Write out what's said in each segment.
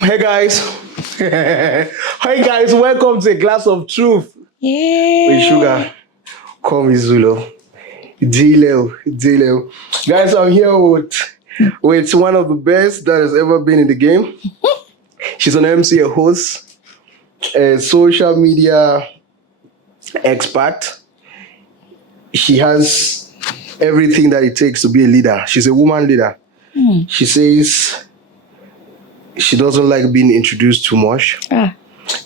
Hey guys, hey guys, welcome to a glass of truth. With sugar, call me Zulu. Dilo. Guys, I'm here with one of the best that has ever been in the game. She's an MC, a host, a social media expert. She has everything that it takes to be a leader. She's a woman leader. She says she doesn't like being introduced too much.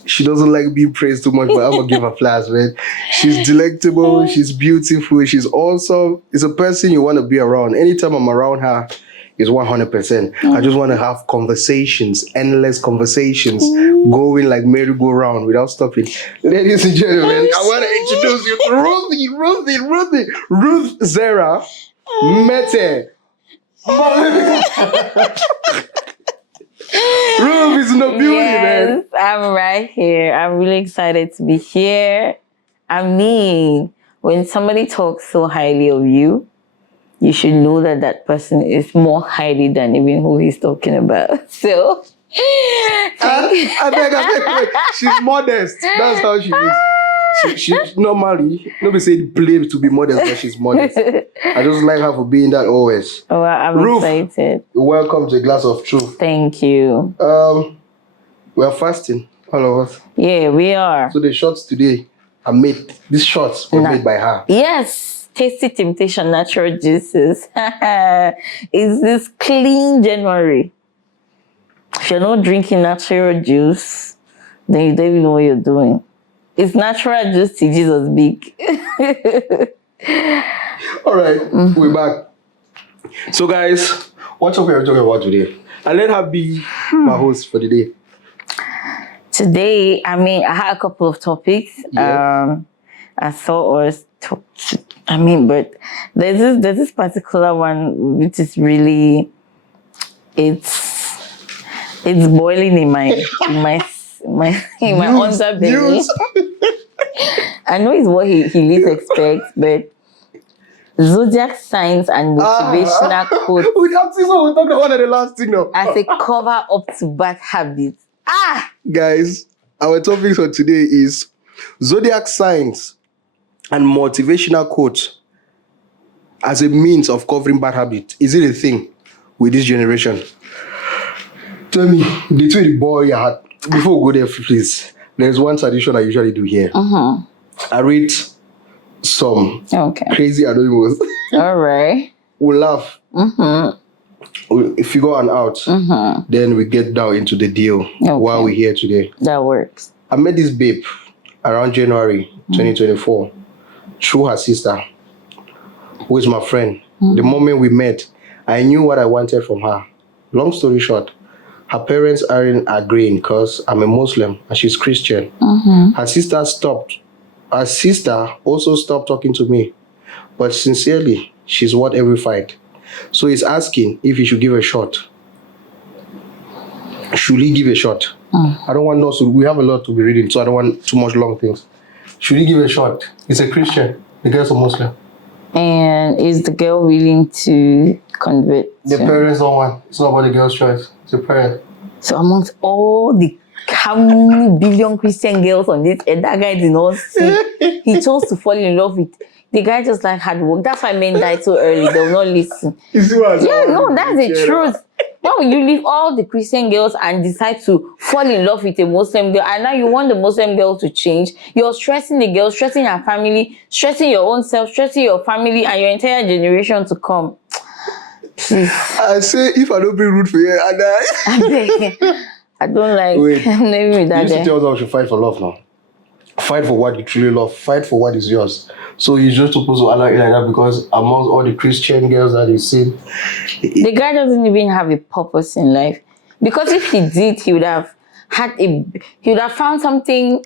She doesn't like being praised too much, but I'm gonna give her flowers, man. She's delectable, she's beautiful, she's awesome. It's a person you want to be around. Anytime I'm around her, it's 100%. I just want to have conversations, endless conversations, going like merry-go-round without stopping. Ladies and gentlemen, I want to introduce you to Ruth Zerah Mete. Ruth is in the building, man. I'm right here. I'm really excited to be here. I mean, when somebody talks so highly of you, you should know that that person is more highly than even who he's talking about. So, I beg. She's modest. That's how she is. She normally, nobody said play to be modest, but she's modest. I just like her for being that always. Oh, I'm Ruth, excited. Welcome to a glass of truth. Thank you. We are fasting, all of us. Yeah, we are. So the shots today are made. These shots were made by her. Yes, Tasty Temptation Natural Juices. It's this clean January. If you're not drinking natural juice, then you don't even know what you're doing. It's natural juice to Jesus big. All right, we're back. So guys, what topic are we talking about today? And let her be my host for the day. Today, I had a couple of topics. Yeah. I thought was, but there's this particular one which is really, it's boiling in my underbelly. I know it's what he least expects, but Zodiac signs and motivational quotes We talked about one of the last thing now. as a cover up to bad habits. Guys, our topic for today is Zodiac signs and motivational quotes as a means of covering bad habits. Is it a thing with this generation? Tell me, between the boy you had, before we go there, please, there's one tradition I usually do here. I read some crazy anonymous. All right. We laugh. We figure one out. Then we get down into the deal while we're here today. That works. I met this babe around January 2024 through her sister, who is my friend. The moment we met, I knew what I wanted from her. Long story short, her parents aren't agreeing because I'm a Muslim and she's Christian. Her sister also stopped talking to me. But sincerely, she's worth every fight. So he's asking if he should give a shot. Should he give a shot? I don't want us to, we have a lot to be reading, so I don't want too much long things. Should he give a shot? He's a Christian. The girl's a Muslim. And is the girl willing to convert? The parents don't want. It's not about the girl's choice. It's the parent. So amongst all the how many billion Christian girls on this, and that guy did not see. He chose to fall in love with the guy, just like hard work. That's why men die so early. They will not listen. You see what that's the truth. Why would you leave all the Christian girls and decide to fall in love with a Muslim girl? And now you want the Muslim girl to change. You're stressing the girl, stressing her family, stressing your own self, stressing your family and your entire generation to come. Please. I say, if I don't bring Ruth for you, I don't like living with that. You used to tell us we should fight for love now. Fight for what you truly love. Fight for what is yours. So you're just supposed to allow it like that because amongst all the Christian girls that you see, the guy doesn't even have a purpose in life. Because if he did, he would have found something.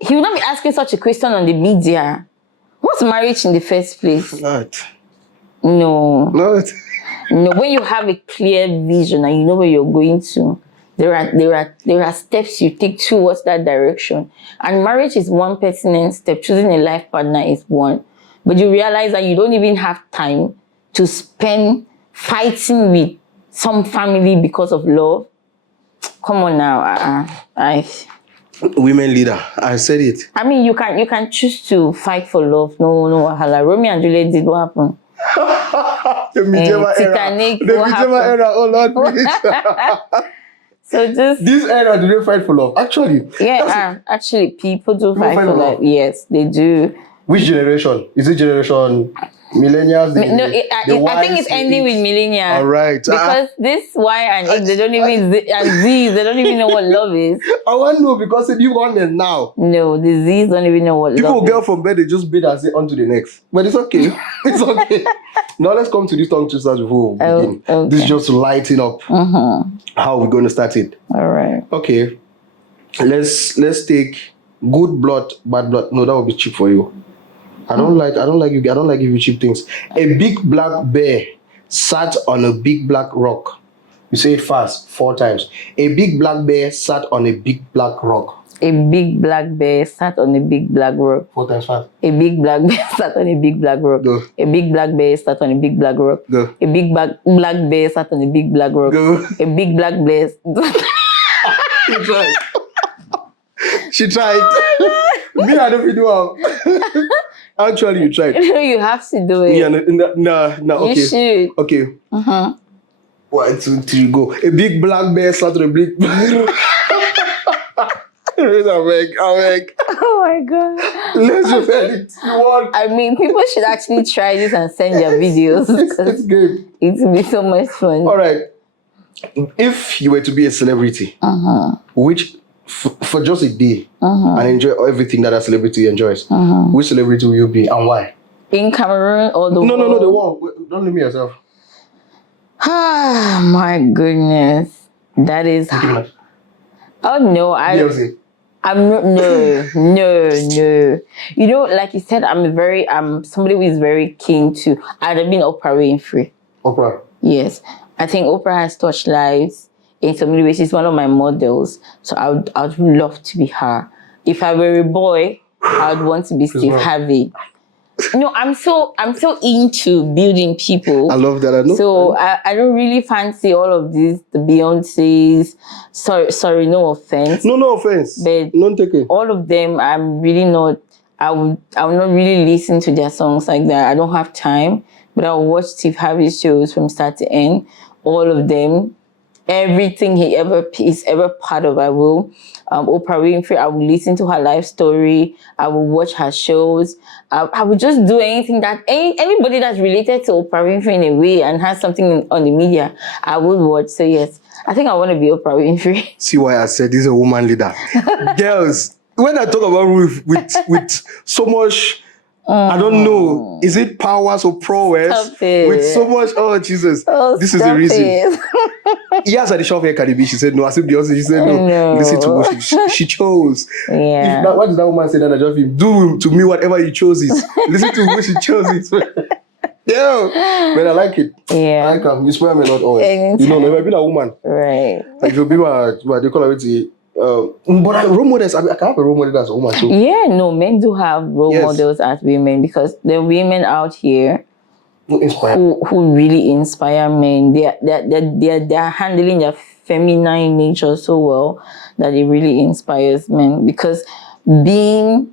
He would not be asking such a question on the media. What's marriage in the first place? Not. No. Not. No. When you have a clear vision and you know where you're going to, there are steps you take towards that direction. And marriage is one pertinent step. Choosing a life partner is one. But you realize that you don't even have time to spend fighting with some family because of love. come on now. Women leader. I said it. I mean, you can choose to fight for love. No, wahala. Romeo and Juliet did what happened? The medieval era. Titanic. The medieval era. Oh Lord, please. So just This era, do they fight for love? Actually. Actually, people do fight for love. Yes, they do. Which generation? Is it generation millennials? I think it's ending with millennials. All right. Because this Y and X, they don't even and Z's, they don't even know what love is. I want to know because the new one is now. No, the Z's don't even know what People love get is. from bed, they just bid and say on to the next. But it's okay. It's okay. Now let's come to this tongue twisters before we begin. Okay. This is just to lighten up how we're going to start it. All right. Okay. Let's take good blood, bad blood. No, that would be cheap for you. I don't like giving you cheap things. A big black bear sat on a big black rock. You say it fast 4 times. A big black bear sat on a big black rock. A big black bear sat on a big black rock. 4 times fast. A big black bear sat on a big black rock. Go. A big black bear sat on a big black rock. Go. A big black bear sat on a big black rock. Go. A big black bear. She tried. She tried. Me, I don't do it. Actually, you tried. No, you have to do it. Yeah, no, okay. You should. Okay. 1, 2, 3, go. A big black bear sat on a big. I'm like. Oh my god. Let's just end it. You want? I mean, people should actually try this and send their videos. It's good. It will be so much fun. All right. If you were to be a celebrity, which for just a day and enjoy everything that a celebrity enjoys, which celebrity will you be and why? In Cameroon or the No, world? the one. Don't leave me yourself. Ah, my goodness. That is. Oh no, I'm not. No. You know, like you said, I'm somebody who is very keen to. I'd have been Oprah Winfrey. Oprah. Yes, I think Oprah has touched lives in so many ways. She's one of my models, so I would love to be her. If I were a boy, I would want to be Steve Harvey. No, I'm so into building people. I love that. I know. So I don't really fancy all of these, the Beyoncés. Sorry, no offense. No offense. But none taken. All of them, I'm really not. I will not really listen to their songs like that. I don't have time. But I'll watch Steve Harvey's shows from start to end. All of them. Everything he is ever part of, I will. Oprah Winfrey, I will listen to her life story. I will watch her shows. I will just do anything that anybody that's related to Oprah Winfrey in a way and has something on the media, I would watch. So yes, I think I want to be Oprah Winfrey. See why I said this is a woman leader. Girls, when I talk about Ruth with so much, I don't know, is it powers or prowess? With so much, oh Jesus, this is the reason. Yes, at the shop here, Cardi B, she said no. I said Beyonce, she said no. Listen to what she chose. Yeah. What did that woman say that I just do to me whatever you chose is. Listen to who she chose it. Yeah, man, I like it. Yeah. I like her. You spare me not always. Anytime. You know, never been a woman. Right. Like you'll be what they call it. But role models, I can have a role model as a woman too. Yeah, no, men do have role models as women because there are women out here who really inspire men. They're handling their feminine nature so well that it really inspires men. Because being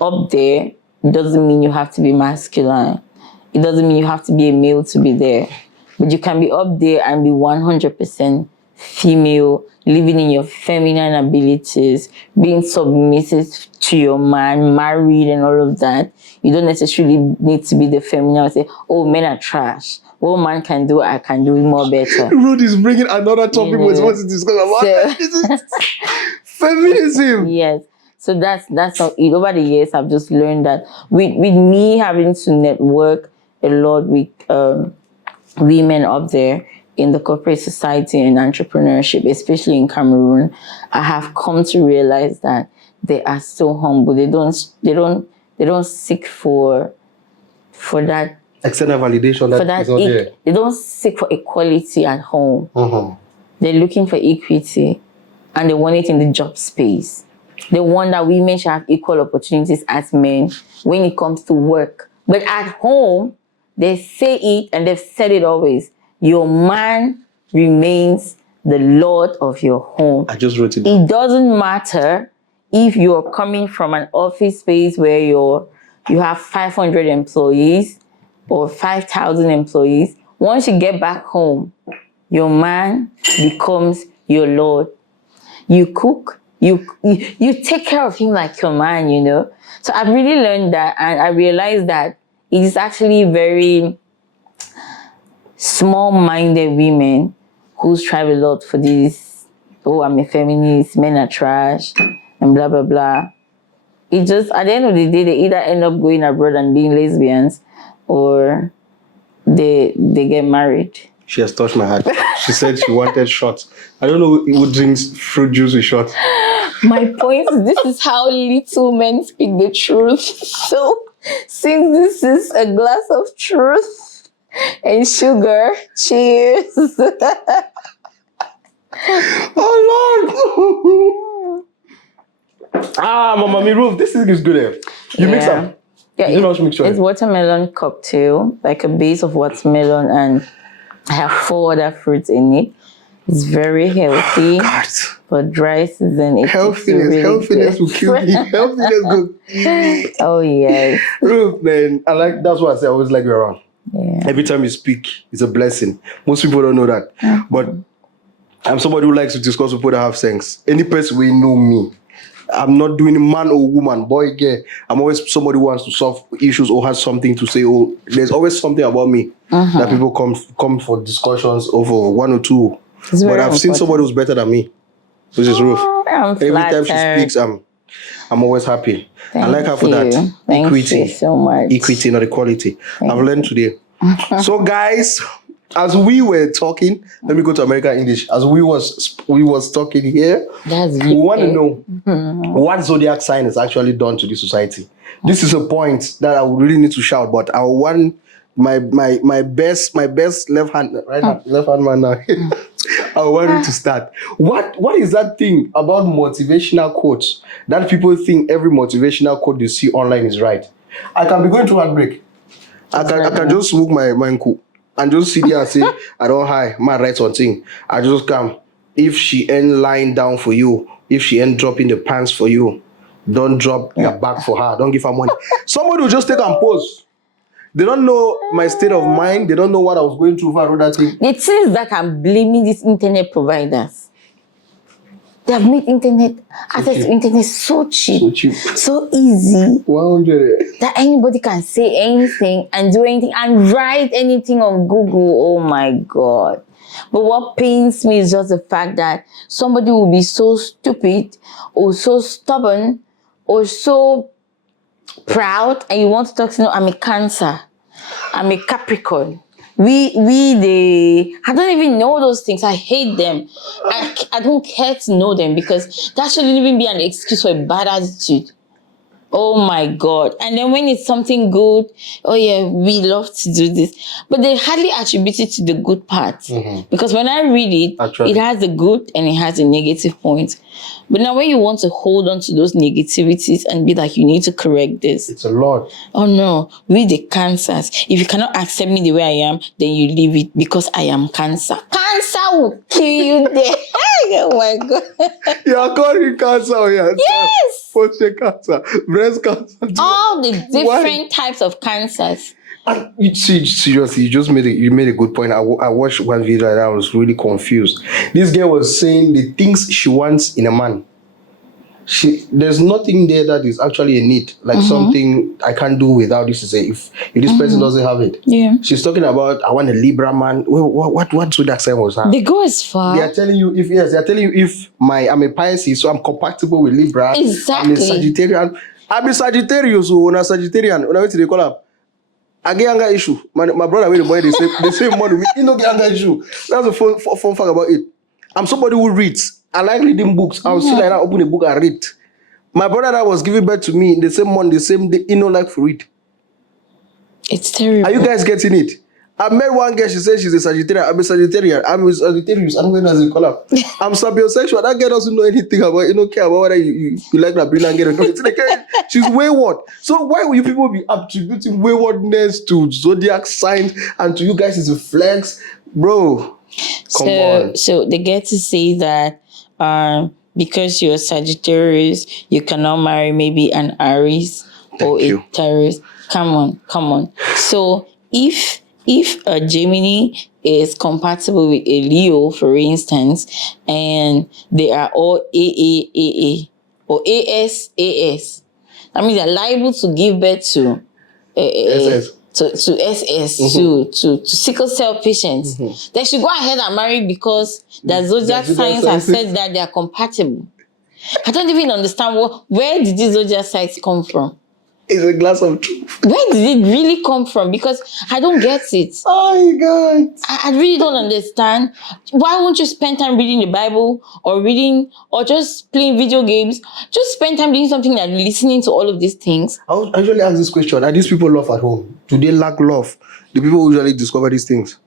up there doesn't mean you have to be masculine. It doesn't mean you have to be a male to be there. But you can be up there and be 100% female, living in your feminine abilities, being submissive to your man, married and all of that. You don't necessarily need to be the feminine and say, oh, men are trash. What man can do, I can do it more better. Ruth is bringing another topic we want to discuss about. Feminism. Yes. So that's how it. Over the years, I've just learned that with me having to network a lot with women up there in the corporate society and entrepreneurship, especially in Cameroon, I have come to realize that they are so humble. They don't seek for that external validation that is not there. They don't seek for equality at home. They're looking for equity, and they want it in the job space. They want that women should have equal opportunities as men when it comes to work. But at home, they say it, and they've said it always. Your man remains the Lord of your home. I just wrote it down. It doesn't matter if you're coming from an office space where you have 500 employees or 5,000 employees. Once you get back home, your man becomes your Lord. You cook, you take care of him like your man, you know. So I've really learned that, and I realized that it is actually very small-minded women who strive a lot for this. Oh, I'm a feminist, men are trash, and blah, blah, blah. It just, at the end of the day, they either end up going abroad and being lesbians, or they get married. She has touched my heart. She said she wanted shots. I don't know who drinks fruit juice with shots. My point is, this is how little men speak the truth. So, since this is a glass of truth and sugar, cheers. Oh, Lord. Mama, Ruth, this thing is good. You mix them. Yeah, it's watermelon cocktail, like a base of watermelon, and I have 4 other fruits in it. It's very healthy. For dry season, healthiness will kill me. Healthiness will kill me. Oh yeah. Ruth, man, that's why I say I always like you around. Yeah. Every time you speak, it's a blessing. Most people don't know that. But I'm somebody who likes to discuss with people that have sense. Any person will know me. I'm not doing man or woman, boy, girl. I'm always somebody who wants to solve issues or has something to say. Oh, there's always something about me that people come for discussions over 1 or 2. But I've seen somebody who's better than me, which is Ruth. Every time she speaks, I'm always happy. I like her for that. Thank you so much. Equity, not equality. I've learned today. So, guys, as we were talking, let me go to American English. As we was talking here, we want to know what zodiac sign is actually done to this society. This is a point that I would really need to shout, but I want my best left hand man now. I want you to start. What is that thing about motivational quotes that people think every motivational quote you see online is right? I can be going through heartbreak. I can just smoke my cool and just sit there and say, I don't hide my right on thing. I just come. If she ain't lying down for you, if she ain't dropping the pants for you, don't drop your bag for her. Don't give her money. Somebody will just take and pose. They don't know my state of mind. They don't know what I was going through for that thing. It seems that I'm blaming these internet providers. They have made access to internet so cheap, so easy, 100 that anybody can say anything and do anything and write anything on Google. Oh my God. But what pains me is just the fact that somebody will be so stupid or so stubborn or so proud, and you want to talk to I'm a Cancer, I'm a Capricorn. I don't even know those things. I hate them. I don't care to know them, because that shouldn't even be an excuse for a bad attitude. Oh my God. And then when it's something good, oh yeah, we love to do this. But they hardly attribute it to the good part. Because when I read it, it has the good and it has the negative point. But now when you want to hold on to those negativities and be like, you need to correct this. It's a lot. Oh no, we the Cancers. If you cannot accept me the way I am, then you leave it, because I am Cancer. Cancer will kill you there. Oh my God. You are calling Cancer, yeah? Yes. Prostate cancer, breast cancer. All the different types of cancers. And seriously, you made a good point. I watched one video and I was really confused. This girl was saying the things she wants in a man. There's nothing there that is actually a need, like something I can't do without this. To say if this person doesn't have it, she's talking about I want a Libra man. What Zodiac sign was that? They go as far. They are telling you if I'm a Pisces, so I'm compatible with Libra. Exactly. I'm a Sagittarian. I'm a Sagittarius, so when a Sagittarian, when I went to the call I get anger issue. My brother with the boy, they say money. You don't get anger issue. That's the fun fact about it. I'm somebody who reads. I like reading books. I was still like that, open a book and read. My brother that was giving birth to me the same month, the same day, he no like to read. It's terrible. Are you guys getting it? I met one girl, she said she's a Sagittarian. I'm a Sagittarian. I'm a Sagittarius. I'm going as a color. I'm sapiosexual. That girl doesn't know anything about, you don't care about whether you like that brilliant girl. She's wayward. So why will you people be attributing waywardness to zodiac signs and to you guys is a flex? Bro, Come on. So they get to say that because you're Sagittarius, you cannot marry maybe an Aries or Thank you. a Taurus. Come on. So if a Gemini is compatible with a Leo, for instance, and they are all AAAA or AS, that means they're liable to give birth to SS. to SS, to sickle cell patients. They should go ahead and marry because the zodiac signs have said that they are compatible. I don't even understand where did these zodiac signs come from? It's a glass of truth. Where did it really come from? Because I don't get it. Oh my God. I really don't understand. Why won't you spend time reading the Bible or reading or just playing video games? Just spend time doing something like listening to all of these things. I would usually ask this question: are these people love at home? Do they lack love? The people who usually discover these things.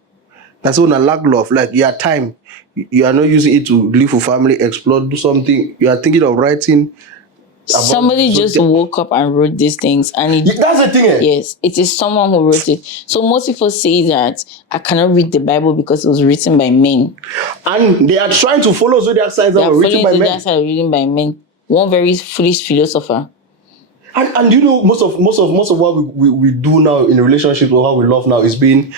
That's when I lack love. Like your time, you are not using it to live for family, explore, do something. You are thinking of writing. Somebody just woke up and wrote these things, and that's the thing. Yes, it is someone who wrote it. So most people say that I cannot read the Bible because it was written by men, and they are trying to follow zodiac signs that were written by men. Written by men. One very foolish philosopher. And you know, most of what we do now in relationships or how we love now is being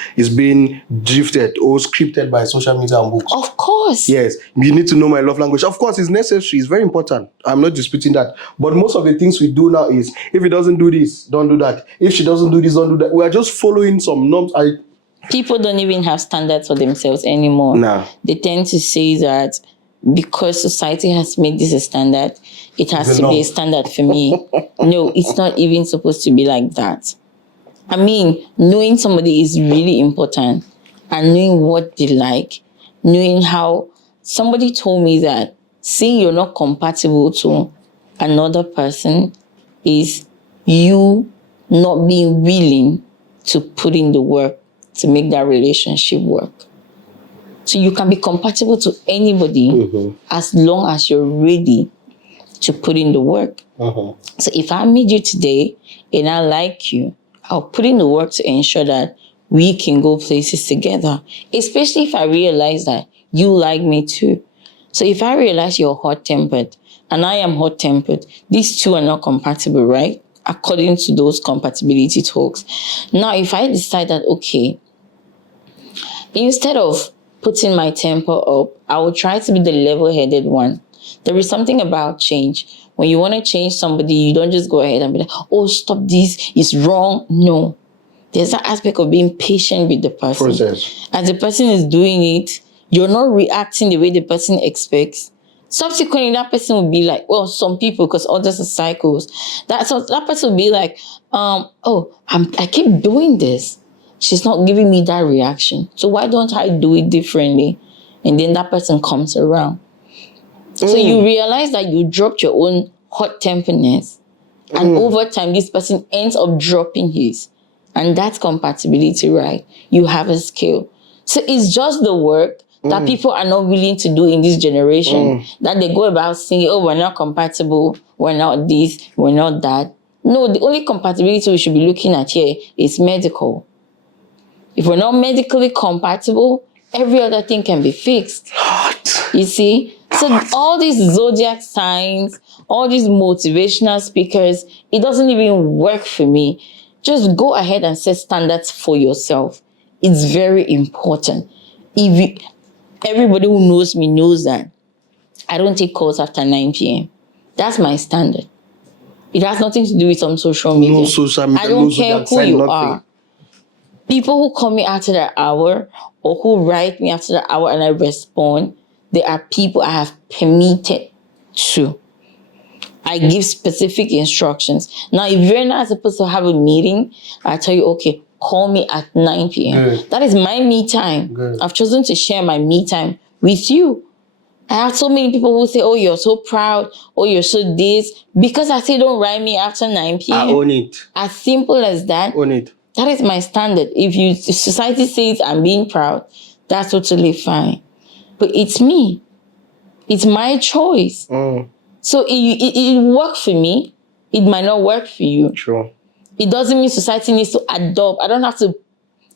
drifted or scripted by social media and books. Of course. Yes, you need to know my love language. Of course, it's necessary. It's very important. I'm not disputing that. But most of the things we do now is, if he doesn't do this, don't do that. If she doesn't do this, don't do that. We are just following some norms. People don't even have standards for themselves anymore. Nah. They tend to say that because society has made this a standard, it has to be a standard for me. No, it's not even supposed to be like that. I mean, knowing somebody is really important, and knowing what they like, knowing how somebody told me that seeing you're not compatible to another person is you not being willing to put in the work to make that relationship work. So you can be compatible to anybody as long as you're ready to put in the work. So if I meet you today and I like you, I'll put in the work to ensure that we can go places together, especially if I realize that you like me too. So if I realize you're hot-tempered and I am hot-tempered, these two are not compatible, right? According to those compatibility talks. Now, if I decide that, okay, instead of putting my temper up, I will try to be the level-headed one. There is something about change. When you want to change somebody, you don't just go ahead and be like, oh, stop this, it's wrong. No. There's that aspect of being patient with the person. Process. As the person is doing it, you're not reacting the way the person expects. Subsequently, that person will be like, well, some people, because others are cycles, that person will be like, I keep doing this. She's not giving me that reaction. So why don't I do it differently? And then that person comes around. So you realize that you dropped your own hot-temperedness. And over time, this person ends up dropping his. And that's compatibility, right? You have a skill. So it's just the work that people are not willing to do in this generation. That they go about saying, oh, we're not compatible, we're not this, we're not that. No, the only compatibility we should be looking at here is medical. If we're not medically compatible, every other thing can be fixed. You see? So all these zodiac signs, all these motivational speakers, it doesn't even work for me. Just go ahead and set standards for yourself. It's very important. Everybody who knows me knows that I don't take calls after 9 p.m. That's my standard. It has nothing to do with some social media. No social media. I don't care who you are. People who call me after that hour or who write me after that hour and I respond, they are people I have permitted to. I give specific instructions. Now, if you're not supposed to have a meeting, I tell you, okay, call me at 9 p.m. Good. That is my me time. Good. I've chosen to share my me time with you. I have so many people who say, oh, you're so proud, oh, you're so this. Because I say don't write me after 9 p.m. I own it. As simple as that. Own it. That is my standard. If society says I'm being proud, that's totally fine. But it's me. It's my choice. So it worked for me. It might not work for you. Sure. It doesn't mean society needs to adopt. I don't have to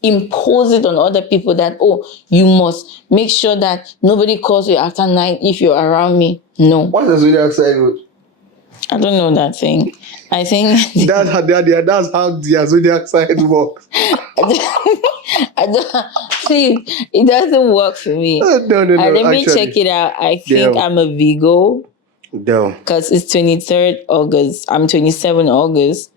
impose it on other people that, oh, you must make sure that nobody calls you after 9 if you're around me. No. What's the zodiac sign? I don't know that thing. I think That's how their zodiac sign works. I don't, please, it doesn't work for me. No. Let me Actually, check it out. I think Yeah. I'm a Virgo no. because it's 23rd August. I'm 27 August.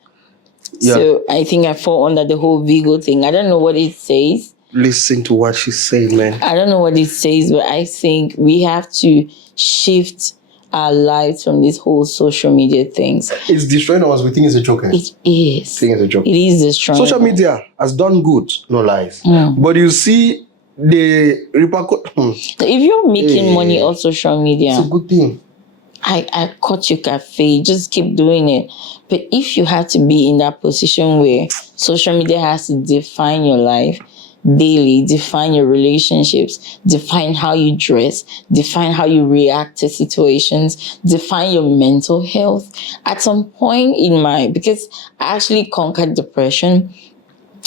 Yeah. So I think I fall under the whole Virgo thing. I don't know what it says. Listen to what she's saying, man. I don't know what it says, but I think we have to shift our lives from this whole social media things. It's destroying us. We think it's a joke. It is. Think it's a joke. It is destroying. Social media has done good, no lies. Mm. But you see the repercussion. So if you're making money off social media, It's a good thing. I caught you cafe, just keep doing it. But if you have to be in that position where social media has to define your life daily, define your relationships, define how you dress, define how you react to situations, define your mental health. At some point because I actually conquered depression,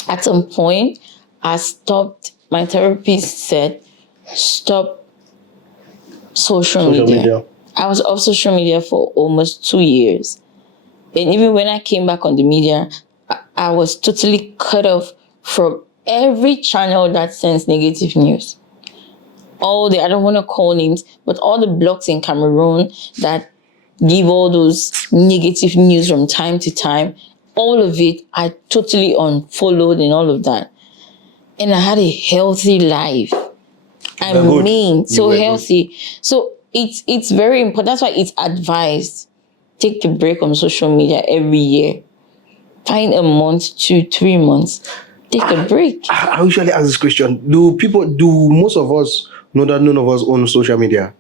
at some point I stopped, my therapist said, stop social media. I was off social media for almost 2 years. And even when I came back on the media, I was totally cut off from every channel that sends negative news. I don't want to call names, but all the blogs in Cameroon that give all those negative news from time to time, all of it, I totally unfollowed and all of that. And I had a healthy life. I mean, so healthy. So it's very important. That's why it's advised. Take a break on social media every year. Find a month, 2-3 months. Take a break. I usually ask this question. Do most of us know that none of us own social media?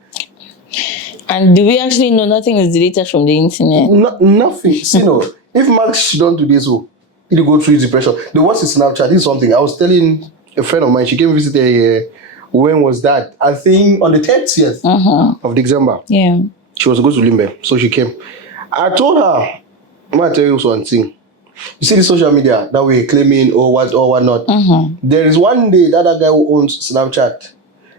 And do we actually know nothing is deleted from the internet? Nothing. See, no. If Max don't do this, he'll go through his depression. The worst is Snapchat. This is something. I was telling a friend of mine, she came visit here. When was that? I think on the 30th of December. Yeah. She was going to Limbe, so she came. I told her, I'm going to tell you one thing. You see the social media that we're claiming or what not. There is one day that guy who owns Snapchat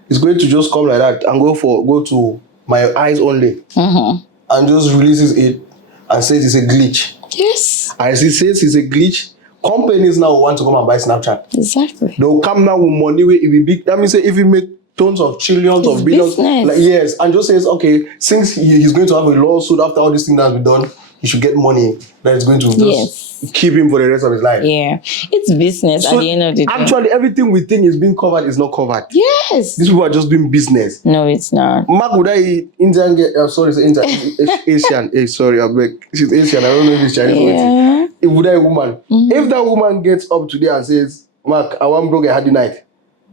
is going to just come like that and go to my eyes only and just releases it and says it's a glitch. Yes. As he says it's a glitch, companies now want to come and buy Snapchat. Exactly. They'll come now with money where it will be. That means if he made tons of trillions of billions, business. And just says, okay, since he's going to have a lawsuit after all this thing that's been done, he should get money that is going to just keep him for the rest of his life. Yeah, it's business at the end of the day. Actually, everything we think is being covered is not covered. Yes. These people are just doing business. No, it's not. Mark, would I Indian girl? Sorry, it's Asian. Sorry, I beg. She's Asian. I don't know if it's Chinese. Yeah. Would I woman? If that woman gets up today and says, Mark, I want broke a hardy night.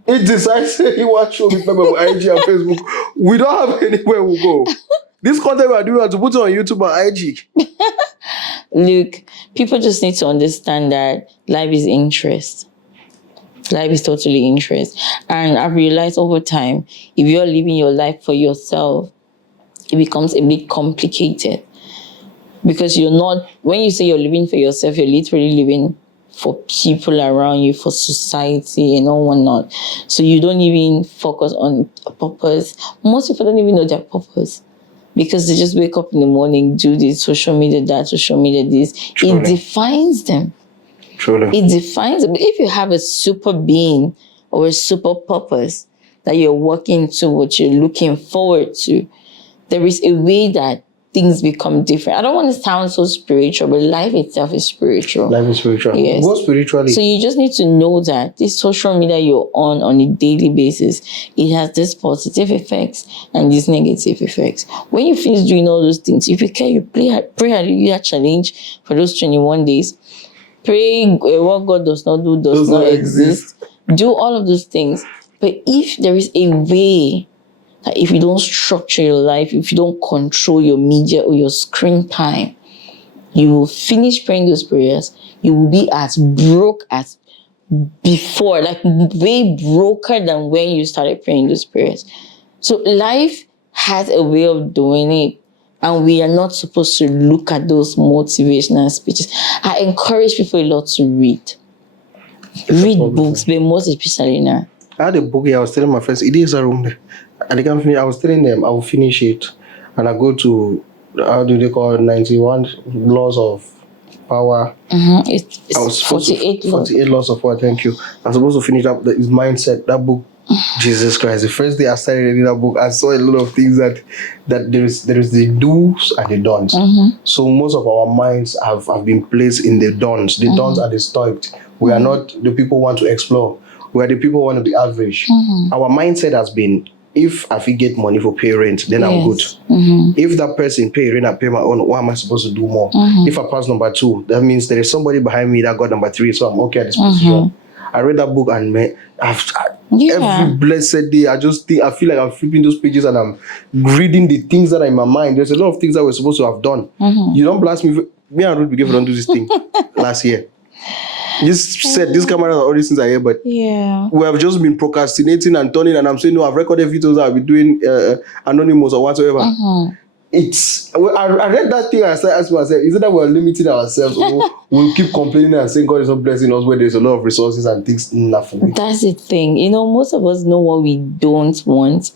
It decides he wants show me with IG and Facebook. We don't have anywhere we go. This content we are doing to put it on YouTube and IG. Look, people just need to understand that life is interest. Life is totally interest. And I've realized over time, if you're living your life for yourself, it becomes a bit complicated. Because when you say you're living for yourself, you're literally living for people around you, for society and all whatnot. So you don't even focus on a purpose. Most people don't even know their purpose. Because they just wake up in the morning, do this, social media that, social media this. Truly. It defines them. Truly. It defines them. But if you have a super being or a super purpose that you're working towards, you're looking forward to, there is a way that things become different. I don't want to sound so spiritual, but life itself is spiritual. Life is spiritual. Yes. Go spiritually. So you just need to know that this social media you're on a daily basis, it has this positive effects and these negative effects. When you finish doing all those things, if you care, you pray Hallelujah challenge for those 21 days. Pray what God does not do, does not exist. Do all of those things. But if there is a way, if you don't structure your life, if you don't control your media or your screen time, you will finish praying those prayers. You will be as broke as before, like way broker than when you started praying those prayers. So life has a way of doing it, and we are not supposed to look at those motivational speeches. I encourage people a lot to read. Read books, but most especially now. I had a book here. I was telling my friends, it is a room there. And they can't finish. I was telling them I will finish it. And I go to, how do they call it, 91 laws of power. It's I was supposed 48 to, 48 laws of power, thank you. I'm supposed to finish up his mindset, that book. Jesus Christ. The first day I started reading that book, I saw a lot of things that there is the do's and the don'ts. So most of our minds have been placed in the don'ts. The don'ts are the stoic. We are not the people who want to explore. We are the people who want to be average. Our mindset has been, if I get money for pay rent, then I'm good. If that person pay rent, I pay my own, why am I supposed to do more? If I pass number 2, that means there is somebody behind me that got number 3, so I'm okay at this position. I read that book and man, every blessed day, I feel like I'm flipping those pages and I'm reading the things that are in my mind. There's a lot of things that we're supposed to have done. You don't blast me. Me and Ruth, we don't do this thing last year. Just said this camera, all these things are here, but we have just been procrastinating and turning, and I'm saying, no, I've recorded videos that I'll be doing anonymous or whatsoever. I read that thing and I started asking myself, is it that we're limiting ourselves or we'll keep complaining and saying God is not blessing us where there's a lot of resources and things enough for me? That's the thing. You know, most of us know what we don't want,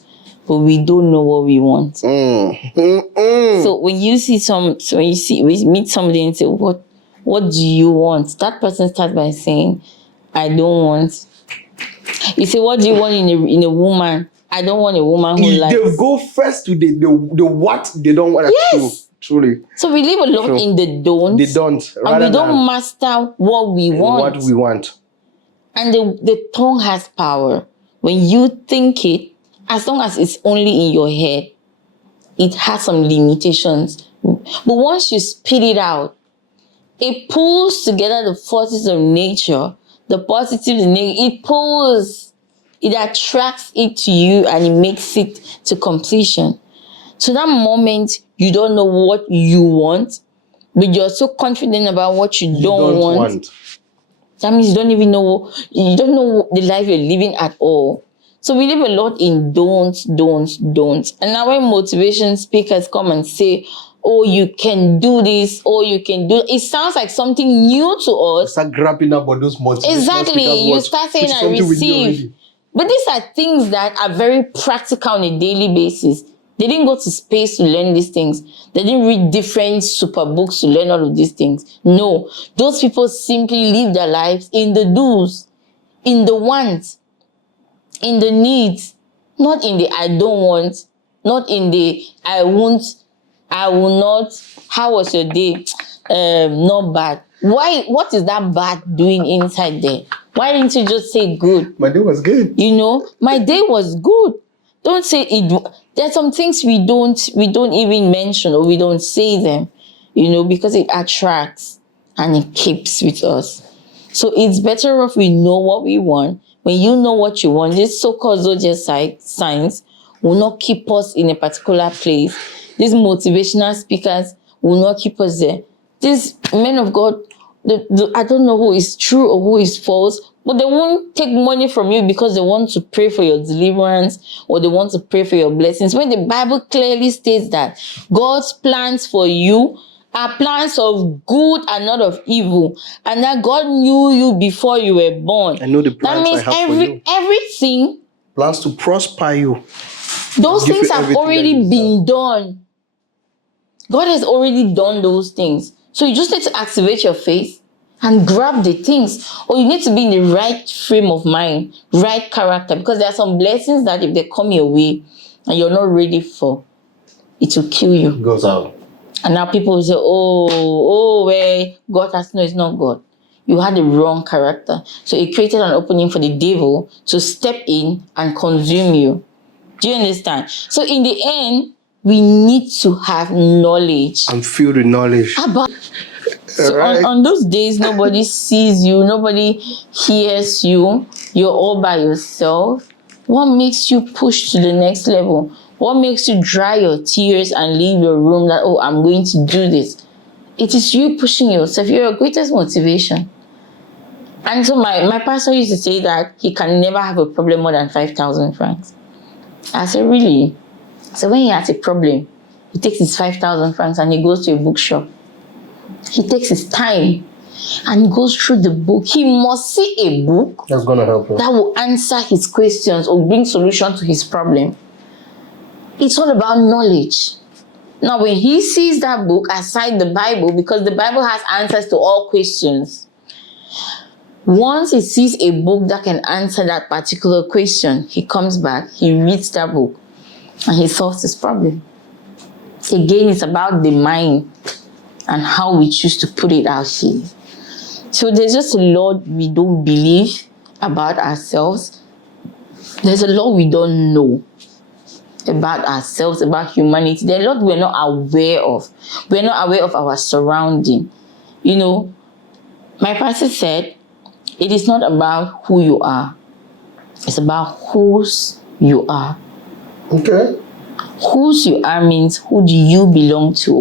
but we don't know what we want. So when you we meet somebody and say, what do you want? That person starts by saying, I don't want. You say, what do you want in a woman? I don't want a woman who likes. They go first to the what they don't want. Yes. Truly. So we live a lot in the don't. They don't. And we don't master what we want. What we want. And the tongue has power. When you think it, as long as it's only in your head, it has some limitations. But once you spit it out, it pulls together the forces of nature, the positive, the negative. It pulls. It attracts it to you and it makes it to completion. So that moment, you don't know what you want, but you're so confident about what you don't want. That means you don't know the life you're living at all. So we live a lot in don'ts. And now when motivation speakers come and say, oh, you can do this, or you can do it sounds like something new to us. Start grabbing up on those motivational Exactly. You start saying and receive. But these are things that are very practical on a daily basis. They didn't go to space to learn these things. They didn't read different super books to learn all of these things. No, those people simply live their lives in the do's, in the wants, in the needs, not in the I don't want, not in the I won't, I will not. How was your day? Not bad. Why? What is that bad doing inside there? Why didn't you just say good? My day was good. You know, my day was good. Don't say it. There's some things we don't even mention or we don't say them, you know, because it attracts and it keeps with us. So it's better if we know what we want. When you know what you want, these so-called zodiac signs will not keep us in a particular place. These motivational speakers will not keep us there. These men of God, I don't know who is true or who is false, but they won't take money from you because they want to pray for your deliverance or they want to pray for your blessings. When the Bible clearly states that God's plans for you are plans of good and not of evil, and that God knew you before you were born. I know the plans that means I have for you. Everything. Plans to prosper you. Those things have already been done. God has already done those things. So you just need to activate your faith and grab the things. Or you need to be in the right frame of mind, right character. Because there are some blessings that if they come your way and you're not ready for, it will kill you. It goes out. And now people will say, well, God has no, it's not God. You had the wrong character. So it created an opening for the devil to step in and consume you. Do you understand? So in the end, we need to have knowledge. I'm filled with knowledge. So right. on those days, nobody sees you, nobody hears you, you're all by yourself. What makes you push to the next level? What makes you dry your tears and leave your room that, oh, I'm going to do this? It is you pushing yourself. You're your greatest motivation. And so my pastor used to say that he can never have a problem more than 5,000 francs. I said, really? So when he has a problem, he takes his 5,000 francs and he goes to a bookshop. He takes his time. and goes through the book, he must see a book That's gonna help him. that will answer his questions or bring solution to his problem. It's all about knowledge. Now, when he sees that book aside the Bible, because the Bible has answers to all questions, once he sees a book that can answer that particular question, he comes back, he reads that book, and he solves his problem. Again, it's about the mind and how we choose to put it out here. So there's just a lot we don't believe about ourselves. There's a lot we don't know about ourselves, about humanity. There's a lot we're not aware of. We're not aware of our surrounding. You know, my pastor said, it is not about who you are. It's about whose you are. Okay. Whose you are means who do you belong to?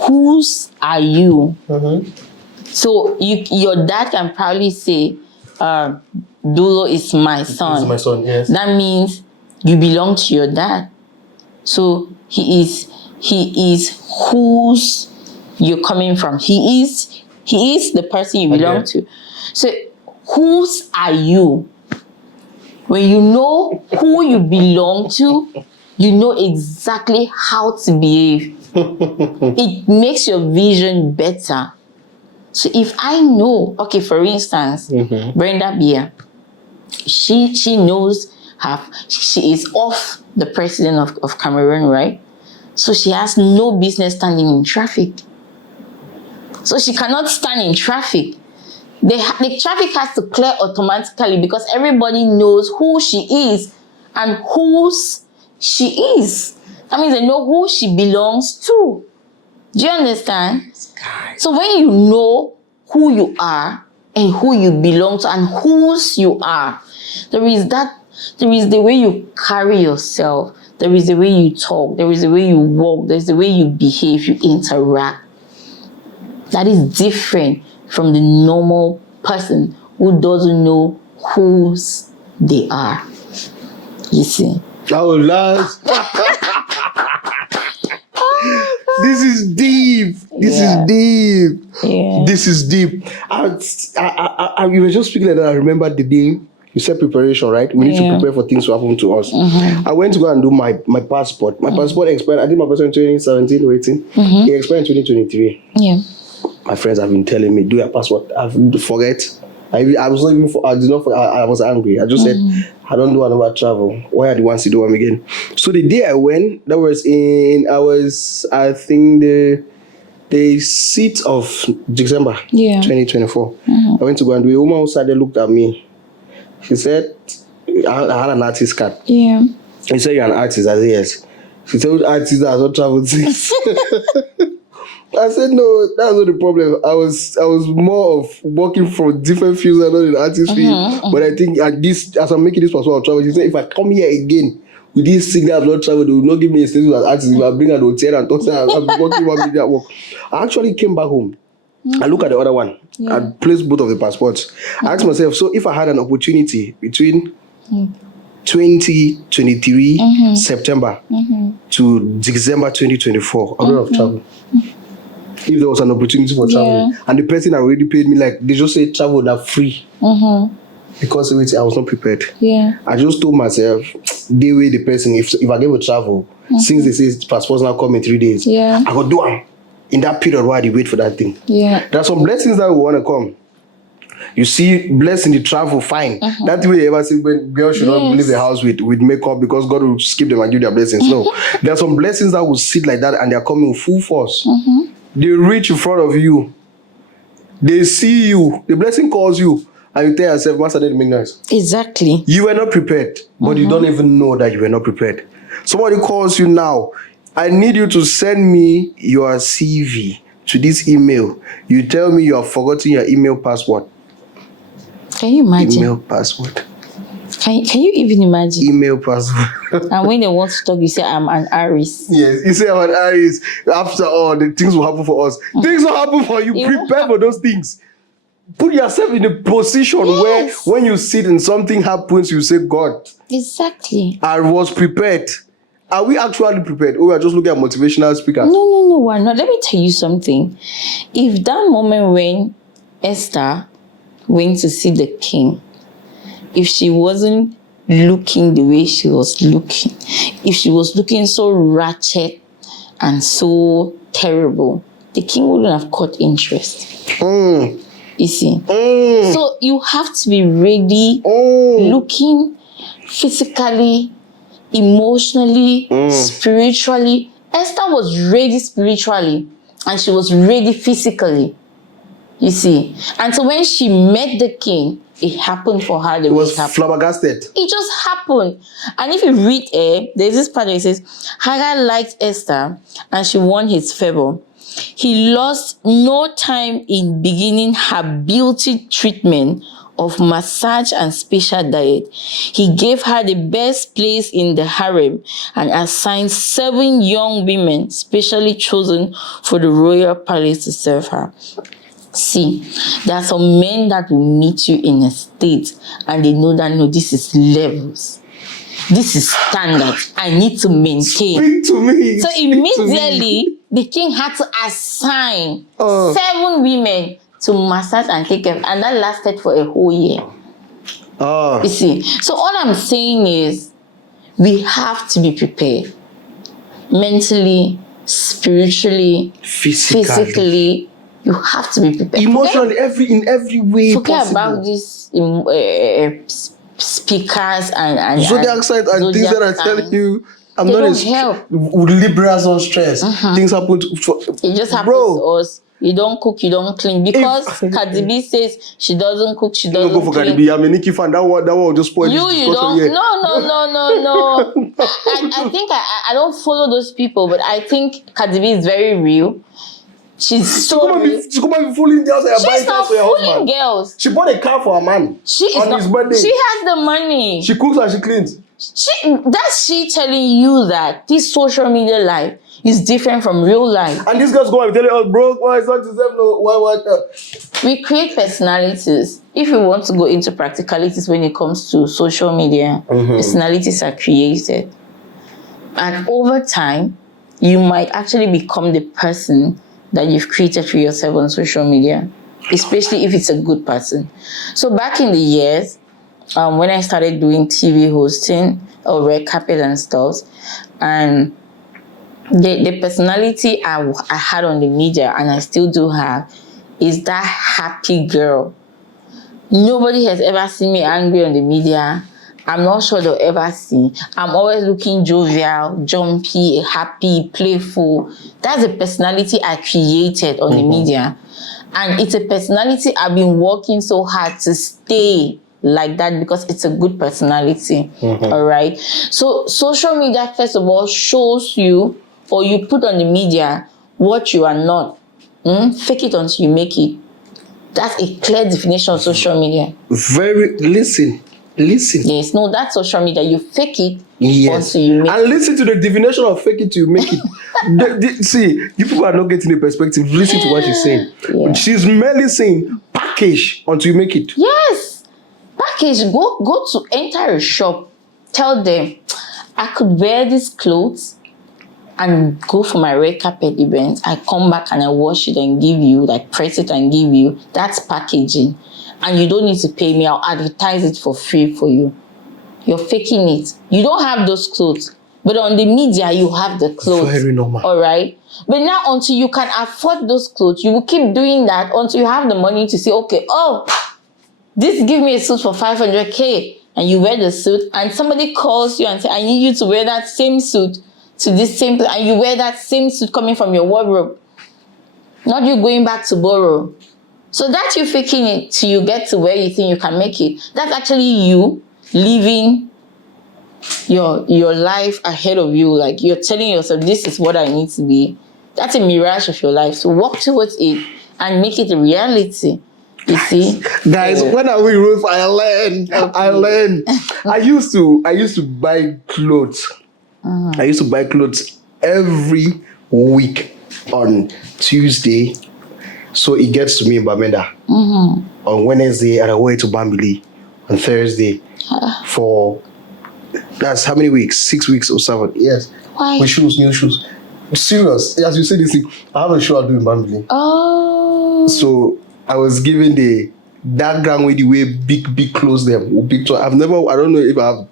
Whose are you? Mm-hmm. So your dad can probably say, Dolo is my son. This is my son, yes. That means you belong to your dad. So he is whose you're coming from. He is the person you belong to. So whose are you? When you know who you belong to, you know exactly how to behave. It makes your vision better. So if I know, okay, for instance, Brenda Bia, she knows she is off the president of Cameroon, right? So she has no business standing in traffic. So she cannot stand in traffic. The traffic has to clear automatically because everybody knows who she is and whose she is. That means they know who she belongs to. Do you understand? So when you know who you are and who you belong to and whose you are, there is the way you carry yourself, there is the way you talk, there is the way you walk, there's the way you behave, you interact. That is different from the normal person who doesn't know whose they are. You see? Oh, last. This is deep. This is deep. Yeah. This is deep. You were just speaking like that. I remember the day you said preparation, right? We need to prepare for things to happen to us. I went to go and do my passport. My passport expired. I did my passport in 2017 or 18. It expired in 2023. Yeah. My friends have been telling me, do your passport. I forget. I was not even. I did not. I was angry. I just said, I don't do another travel. Why are the ones to do them again? So the day I went, that was I think the 6th of December, 2024. I went to go and do it. A woman outside there looked at me. She said, I had an artist card. Yeah. She said, you're an artist. I said, yes. She told artists that I don't travel things. I said, no, that's not the problem. I was more of working from different fields and not in the artist field. But I think as I'm making this passport of travel, she said, if I come here again with this signal of not travel, they will not give me a status as artist. If I bring an hotel and talk, I'll be working one media work. I actually came back home. I look at the other one. I placed both of the passports. I asked myself, so if I had an opportunity between 2023 September to December 2024, I would have traveled. If there was an opportunity for traveling, and the person already paid me, like they just say travel that free. Because of it, I was not prepared. I just told myself, they way the person, if I get to travel, since they say passports now come in 3 days, I got do them in that period while they wait for that thing. There are some blessings that will want to come. You see, blessing the travel, fine. That's the way they ever say when girls should not leave the house with makeup because God will skip them and give their blessings. No. There are some blessings that will sit like that and they are coming with full force. They reach in front of you. They see you. The blessing calls you. And you tell yourself, Master didn't make noise. Exactly. You were not prepared. But you don't even know that you were not prepared. Somebody calls you now. I need you to send me your CV to this email. You tell me you have forgotten your email password. Can you imagine? Email password. Can you even imagine? Email password. And when they want to talk, you say, I'm an Aries. Yes, you say I'm an Aries. After all, the things will happen for us. Things will happen for you. Prepare for those things. Put yourself in a position where when you sit and something happens, you say, God. Exactly. I was prepared. Are we actually prepared? Or we are just looking at motivational speakers? No, we're not. Let me tell you something. If that moment when Esther went to see the king, if she wasn't looking the way she was looking, if she was looking so ratchet and so terrible, the king wouldn't have caught interest. You see? So you have to be ready, looking physically, emotionally, spiritually. Esther was ready spiritually and she was ready physically. You see? And so when she met the king, it happened for her the way it happened. Flabbergasted. It just happened. And if you read there's this part where it says, Hagar liked Esther and she won his favor. He lost no time in beginning her beauty treatment of massage and special diet. He gave her the best place in the harem and assigned 7 young women specially chosen for the royal palace to serve her. See, there are some men that will meet you in a state and they know that, no, this is levels. This is standard. I need to maintain. Speak to me. So immediately, the king had to assign 7 women to massage and take care. And that lasted for a whole year. You see? So all I'm saying is, we have to be prepared. Mentally, spiritually, physically. You have to be prepared. Emotionally, in every way forget possible. About these speakers and Zodiac signs and things that I tell you. I'm they not don't help. Liberals on stress. Things happen to it just happens to us. You don't cook, you don't clean. Because Cardi B says she doesn't cook, she doesn't go for clean. Cardi B. I'm a Nicki fan. That one will just spoil this You don't. here. No. I think I don't follow those people, but I think Cardi B is very real. She's so real. She could be fooling girls and She's not fooling girls. She bought a car for her man on his birthday. She has the money. She cooks and she cleans. That's she telling you that this social media life is different from real life. And these girls go and tell you, oh, bro, why it's not deserve no, why. We create personalities. If you want to go into practicalities when it comes to social media, personalities are created. And over time, you might actually become the person that you've created for yourself on social media, especially if it's a good person. So back in the years, when I started doing TV hosting or red carpet and stuff, and the personality I had on the media, and I still do have, is that happy girl. Nobody has ever seen me angry on the media. I'm not sure they'll ever see. I'm always looking jovial, jumpy, happy, playful. That's the personality I created on the media. And it's a personality I've been working so hard to stay like that because it's a good personality. All right. So social media, first of all, shows you, or you put on the media, what you are not. Fake it until you make it. That's a clear definition of social media. Listen. Yes, no, that's social media. You fake it until you make it. And listen to the definition of fake it till you make it. See, you people are not getting the perspective. Listen to what she's saying. Yeah. She's merely saying package until you make it. Yes. Package. Go to enter a shop. Tell them, I could wear these clothes and go for my red carpet event. I come back and I wash it and give you, like press it and give you. That's packaging. And you don't need to pay me. I'll advertise it for free for you. You're faking it. You don't have those clothes. But on the media, you have the clothes. Very normal. All right? But now until you can afford those clothes, you will keep doing that until you have the money to say, okay, this give me a suit for 500K. And you wear the suit. And somebody calls you and says, I need you to wear that same suit to this same place. And you wear that same suit coming from your wardrobe. Not you going back to borrow. So that's you faking it till you get to where you think you can make it. That's actually you living your life ahead of you. Like you're telling yourself, this is what I need to be. That's a mirage of your life. So walk towards it and make it a reality. You see? Guys, when are we Ruth? I learn. I used to buy clothes. I used to buy clothes every week on Tuesday. So it gets to me in Bamenda on Wednesday, and I wear it to Bambili on Thursday for That's how many weeks? 6 weeks or 7? Yes. Why? With shoes, new shoes. Serious. As you say this thing, I have a show I do in Bambly. Oh. So I was given the dark ground with the way big clothes them. Big to, I don't know if I have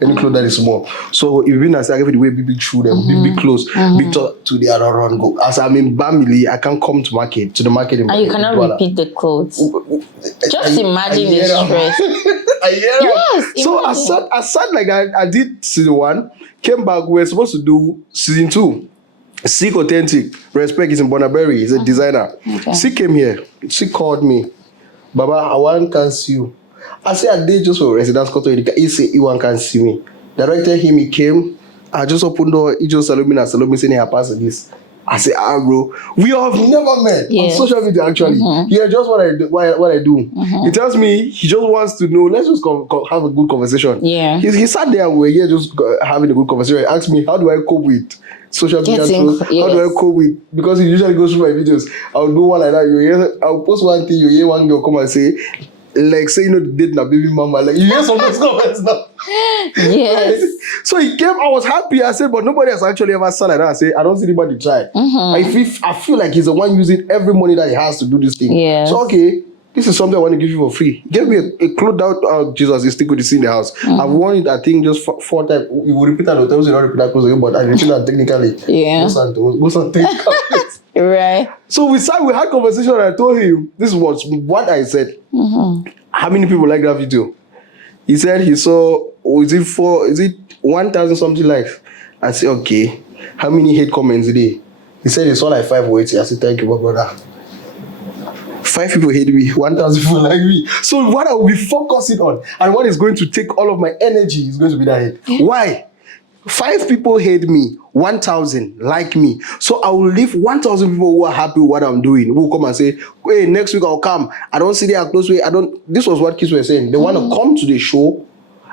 any clothes that is small. So if you I give it the way big shoe them, big clothes, big to the other run go. As I'm in Bambly, I can't come to the market. And you cannot repeat the clothes. Just imagine the stress. Yes. So I sat like I did season 1, came back, we were supposed to do season 2. Sick Authentic, Respect is in Bonaberry, he's a designer. Okay. Sick came here, she called me, Baba, I want to see you. I said, I did just for residence, he said, he want to see me. Directed him, he came, I just opened door, he just saluted me, saying, I pass this. I said, bro, we have never met on social media actually. Yeah, just what I do. He tells me he just wants to know, let's just have a good conversation. Yeah. He sat there and we're here just having a good conversation. He asked me, how do I cope with social media? How do I cope with, because he usually goes through my videos. I'll do one like that. I'll post one thing, you hear one girl come and say, like, say, date na baby mama. Like, you hear some comments now. Yes. So he came, I was happy. I said, but nobody has actually ever said like that. I say, I don't see anybody try. I feel like he's the one using every money that he has to do this thing. Yes. So, okay, this is something I want to give you for free. Give me a cloth out, Jesus, you stick with the scene in the house. I've worn it, I think, just 4 times. You will repeat that, you not repeat that close again, but I repeat that technically. Yeah. Go some technical. Right. So we had conversation and I told him, this was what I said. How many people like that video? He said he saw, is it 1,000 something likes? I said, okay. How many hate comments today? He said he saw like 5 weights. I said, thank you, my brother. 5 people hate me, 1,000 people like me. So what I will be focusing on and what is going to take all of my energy is going to be that hate. Why? 5 people hate me, 1,000 like me. So I will leave 1,000 people who are happy with what I'm doing, who will come and say, hey, next week I'll come. I don't see their close way. This was what kids were saying. They want to come to the show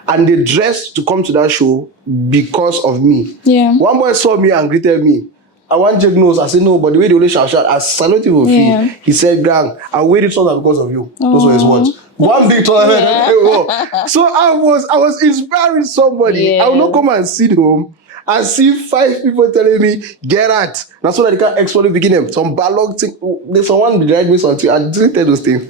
and they dress to come to that show because of me. Yeah. One boy saw me and greeted me. I want Jake knows. I said, no, but the way they only shout, I salute you with feel. He said, Gang, I waited so that because of you. Those were his words. One big tournament. Yeah. So I was inspiring somebody. Yeah. I will not come and sit home and see 5 people telling me, get out. That's why they can't explain beginning. Some ballot thing. There's someone behind me something. I didn't tell those things.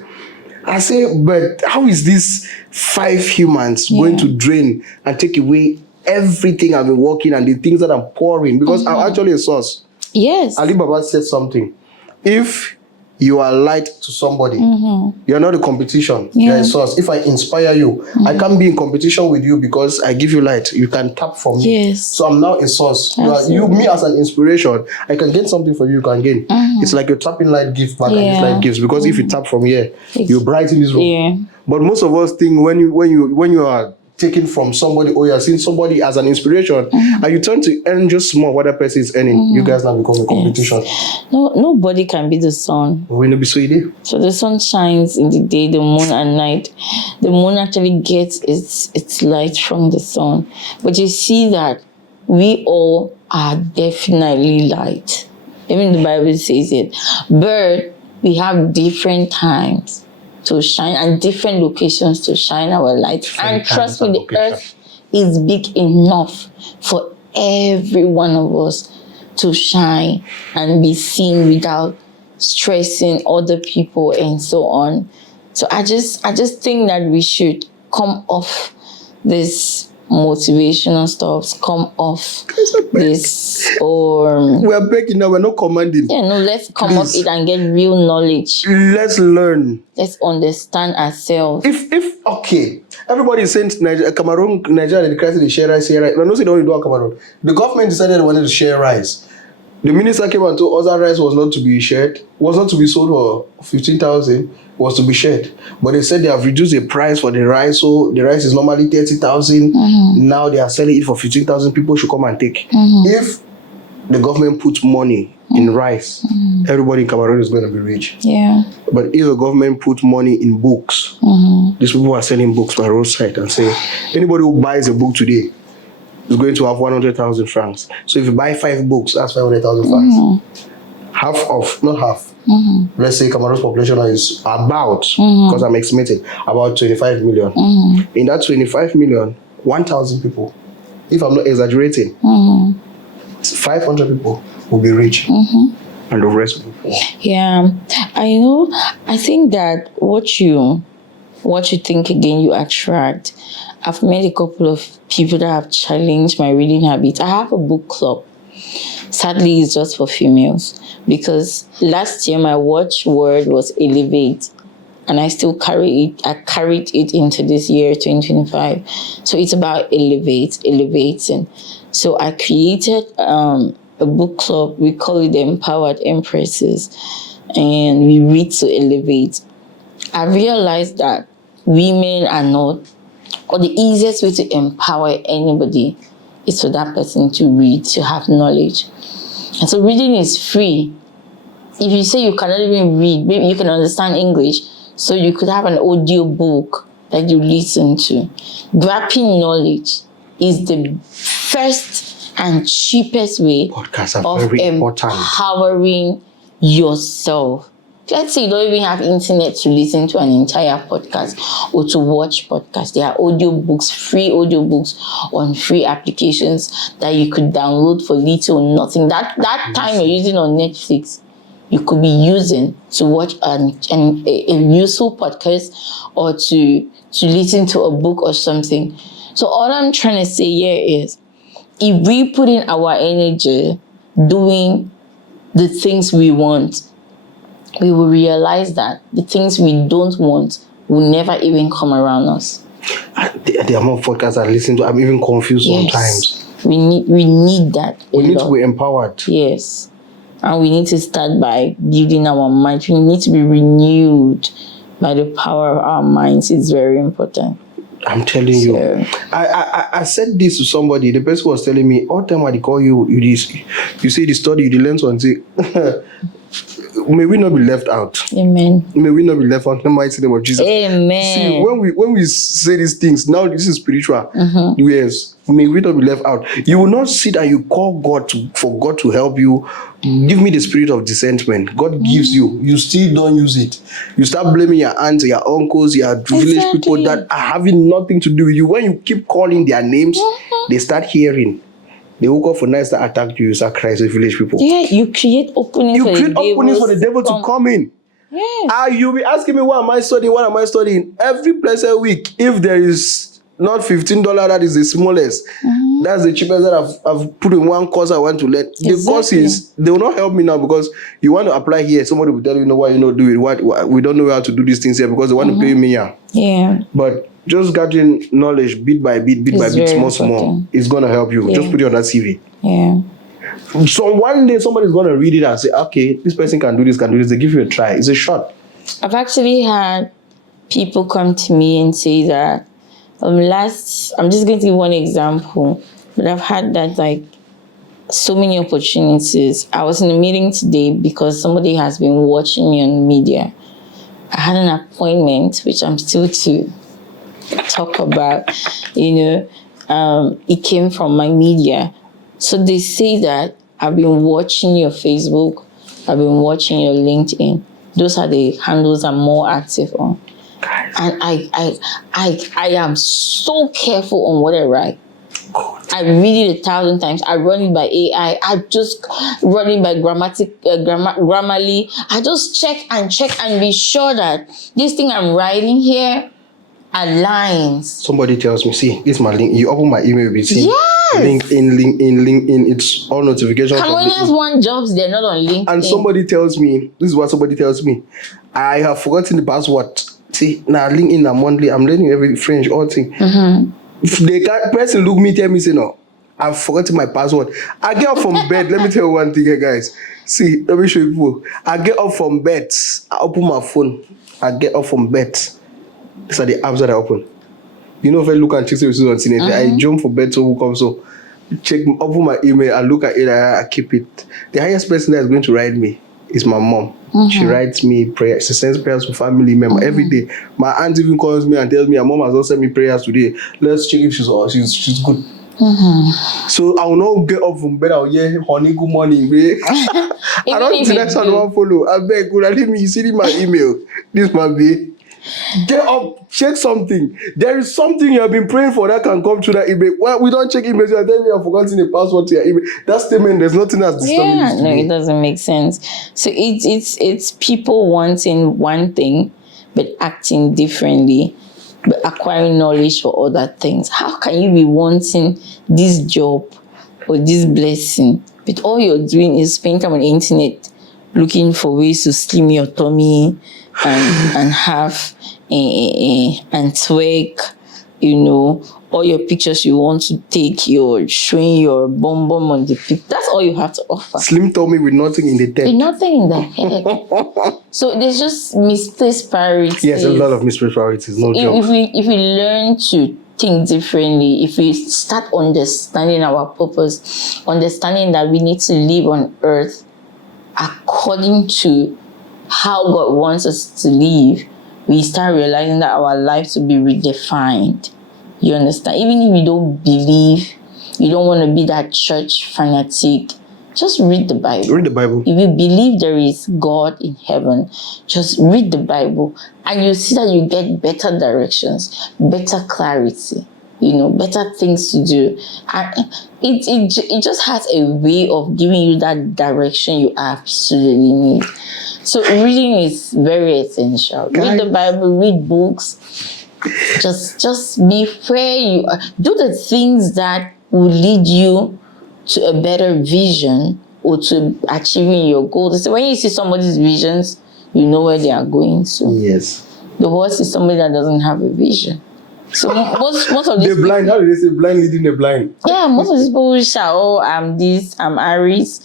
I say, but how is this 5 humans going to drain and take away everything I've been working and the things that I'm pouring? Because I'm actually a source. Yes. Ali Baba said something. If you are light to somebody, you're not a competition. You're a source. If I inspire you, I can't be in competition with you because I give you light. You can tap from me. Yes. So I'm now a source. Me as an inspiration. I can gain something for you can gain. It's like you're tapping light, give back, and this light gives. Because if you tap from here, you brighten this room. Yeah. But most of us think when you are taken from somebody or you're seeing somebody as an inspiration and you turn to earn just small what that person is earning, you guys now become a competition. No, nobody can be the sun. We're gonna be so idea. So the sun shines in the day, the moon at night. The moon actually gets its light from the sun. But you see that we all are definitely light. Even the Bible says it. But we have different times to shine and different locations to shine our light. And trust me, the earth is big enough for every one of us to shine and be seen without stressing other people and so on. So I just think that we should come off this motivational stuff, come off this we're begging now, we're not commanding. Yeah, no, let's come off it and get real knowledge. Let's learn. Let's understand ourselves. If okay, everybody is saying Cameroon, Nigeria, the crisis, they share rice, but no, they don't do Cameroon. The government decided they wanted to share rice. The minister came and told us that rice was not to be shared, was not to be sold for 15,000, was to be shared. But they said they have reduced the price for the rice, so the rice is normally 30,000. Now they are selling it for 15,000. People should come and take. If the government puts money in rice, everybody in Cameroon is going to be rich. Yeah. But if the government puts money in books, these people are selling books by roadside and say, anybody who buys a book today is going to have 100,000 francs. So if you buy 5 books, that's 500,000 francs. Half of, not half. Let's say Cameroon's population is about, because I'm estimating, about 25 million. In that 25 million, 1,000 people if I'm not exaggerating. 500 people will be rich. And the rest will be poor. Yeah, I think that what you think again, you attract. I've met a couple of people that have challenged my reading habits. I have a book club. Sadly, it's just for females because last year my watchword was elevate, and I still carried it into this year, 2025. So it's about elevating. So I created a book club. We call it the Empowered Empresses, and we read to elevate. I realized that women are not, or the easiest way to empower anybody is for that person to read, to have knowledge. And so reading is free. If you say you cannot even read, maybe you can understand English, so you could have an audio book that you listen to. Grabbing knowledge is the first and cheapest way Podcasts are of very important. empowering yourself. Let's say you don't even have internet to listen to an entire podcast or to watch podcasts. There are audiobooks, free audiobooks on free applications that you could download for little or nothing. That time you're using on Netflix, you could be using to watch a useful podcast or to listen to a book or something. So all I'm trying to say here is, if we put in our energy doing the things we want, we will realize that the things we don't want will never even come around us. The amount of podcasts I listen to, I'm even confused sometimes. We need that. We need to be empowered. Yes. And we need to start by building our minds. We need to be renewed by the power of our minds. It's very important. I'm telling you. I said this to somebody. The person was telling me, all the time I call you this. You say the study, you learn something. May we not be left out. Amen. May we not be left out in the mighty name of Jesus. Amen. See, when we say these things, now this is spiritual. Yes. May we not be left out. You will not sit and you call God for God to help you. Give me the spirit of dissentment. God gives you. You still don't use it. You start blaming your aunts, your uncles, your village people that are having nothing to do with you. When you keep calling their names, they start hearing. They woke up for nights that attack you, start crying to village people. Yeah, you create openings for the devil to come in. Yes. You'll be asking me, what am I studying? Every blessed week, if there is not $15, that is the smallest. That's the cheapest that I've put in one course I want to learn. The course is, they will not help me now because you want to apply here. Somebody will tell you, why you not do it. What we don't know how to do these things here because they want to pay me here. Yeah. But just getting knowledge bit by bit, small, it's going to help you. Just put it on that CV. Yeah. So one day somebody's going to read it and say, okay, this person can do this. They give you a try. It's a shot. I've actually had people come to me and say that, I'm just going to give one example, but I've had that, like, so many opportunities. I was in a meeting today because somebody has been watching me on media. I had an appointment, which I'm still to talk about, it came from my media. So they say that I've been watching your Facebook, I've been watching your LinkedIn. Those are the handles I'm more active on. And I am so careful on what I write. I read it 1,000 times. I run it by AI. I just run it by Grammarly. I just check and be sure that this thing I'm writing here aligns. Somebody tells me, see, this is my link. You open my email, you see. Yes. LinkedIn. It's all notifications. Cameroonians want jobs, they're not on LinkedIn. And somebody tells me, this is what somebody tells me. I have forgotten the password. See, now LinkedIn, I'm monthly. I'm learning every French, all thing. If the person look me, tell me, say no, I've forgotten my password. I get up from bed. Let me tell you one thing here, guys. See, let me show you people. I get up from bed. I open my phone. I get up from bed. These are the apps that I open. If I look and check services on internet, I jump for bed to come. So open my email, I look at it, I keep it. The highest person that is going to write me is my mom. She writes me prayers. She sends prayers to family members every day. My aunt even calls me and tells me her mom has also sent me prayers today. Let's check if she's good. So I will not get up from bed. I'll hear honey, good morning. I don't think that's one follow. I beg, could I leave me? You see my email? This might be. Get up, check something. There is something you have been praying for that can come through that email. Well, we don't check emails. You are telling me I've forgotten the password to your email. That statement, there's nothing else disturbing Yeah, this to no, me. it doesn't make sense. So it's people wanting one thing but acting differently, but acquiring knowledge for other things. How can you be wanting this job or this blessing, but all you're doing is spending time on the internet looking for ways to slim your tummy and have and twerk, you know, all your pictures you want to take, you're showing your bum bum on the pic. That's all you have to offer. Slim tummy with nothing in the With head. nothing in the head. So there's just misplaced priorities. Yes, a lot of misplaced priorities. No joke. If we learn to think differently, if we start understanding our purpose, understanding that we need to live on earth according to how God wants us to live, we start realizing that our lives will be redefined. You understand? Even if you don't believe, you don't want to be that church fanatic, just read the Bible. Read the Bible. If you believe there is God in heaven, just read the Bible and you see that you get better directions, better clarity, you know, better things to do. And it just has a way of giving you that direction you absolutely need. So reading is very essential. Read the Bible, read books. Just be where you are. Do the things that will lead you to a better vision or to achieving your goals. So when you see somebody's visions, you know where they are going to. Yes. The worst is somebody that doesn't have a vision. So most of these The blind, how do they say blind leading the blind? Yeah, most of these people will shout, "Oh, I'm this, I'm Aries,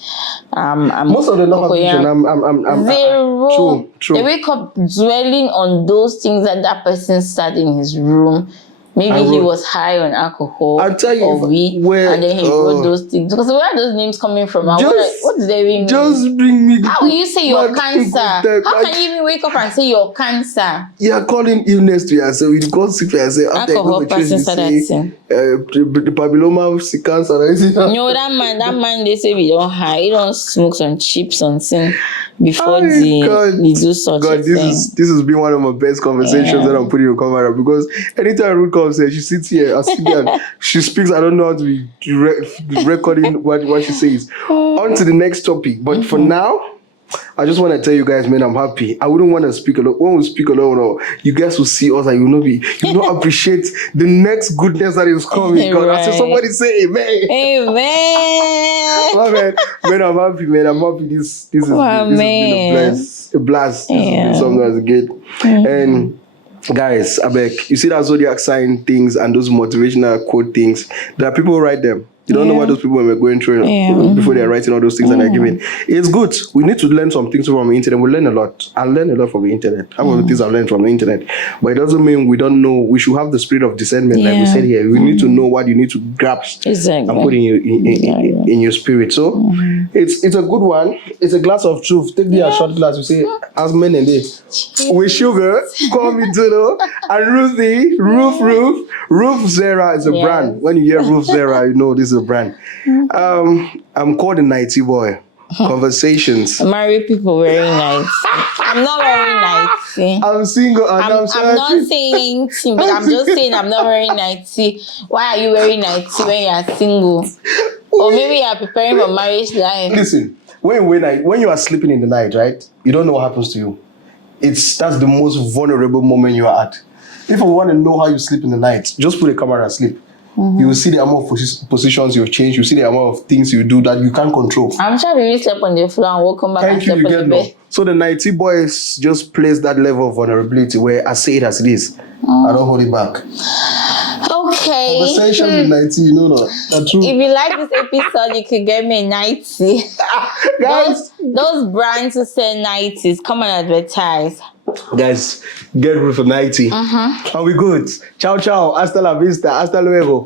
I'm Most of them don't have vision. I'm zero." True. They wake up dwelling on those things that person sat in his room. Maybe he was high on alcohol I'll tell you or weed, where, and then he wrote those things. Because where are those names coming from? What do they mean? Just bring me. How will you say you're cancer? How can you even wake up and say you're cancer? You are calling illness to yourself. You go sick for yourself. After you go to church, you say the papilloma is cancer. No, that man, they say we don't hide. He don't smoke some chips on sin before they do such a thing. This has been one of my best conversations that I'm putting on camera, because anytime Ruth comes here, she sits here, I sit there, and she speaks. I don't know how to be recording what she says. On to the next topic, but for now, I just want to tell you guys, man, I'm happy. I wouldn't want to speak alone. When we speak alone, you guys will see us and you will appreciate the next goodness that is coming. God, I said, somebody say amen. Amen. Man, I'm happy, man. I'm happy. This has been a blast. This has been something that's good. And guys, I beg, you see that Zodiac sign things and those motivational quote things, there are people who write them. You don't know what those people were going through before they're writing all those things and they're giving. It's good. We need to learn some things from the internet. We learn a lot. I learn a lot from the internet. How many things I learned from the internet? But it doesn't mean we don't know. We should have the spirit of discernment, like we said here. We need to know what you need to grasp and put in your spirit. So it's a good one. It's a glass of truth. Take me a short glass. We say, as men in there. With sugar, call me Dodo, and Ruthie, Ruth Zerah is a brand. When you hear Ruth Zerah, you know this is a brand. I'm called a nighty boy. Conversations. Married people wearing nights. I'm not wearing nights. I'm single and I'm not saying anything, but I'm just saying I'm not wearing nighty. Why are you wearing nighty when you're single? Or maybe you're preparing for marriage life. Listen, when you are sleeping in the night, right? You don't know what happens to you. That's the most vulnerable moment you are at. If you want to know how you sleep in the night, just put a camera and sleep. You will see the amount of positions you've changed. You see the amount of things you do that you can't control. I'm sure you slept on the floor and welcome back and slept on the bed. So the nighty boys just plays that level of vulnerability where I say it as it is. I don't hold it back. Okay. Conversations with nighty, you know that. True. If you like this episode, you could get me a nighty. Guys, those brands who sell nighties, come and advertise. Guys, get Ruth for 90. And we good. Ciao, ciao. Hasta la vista. Hasta luego.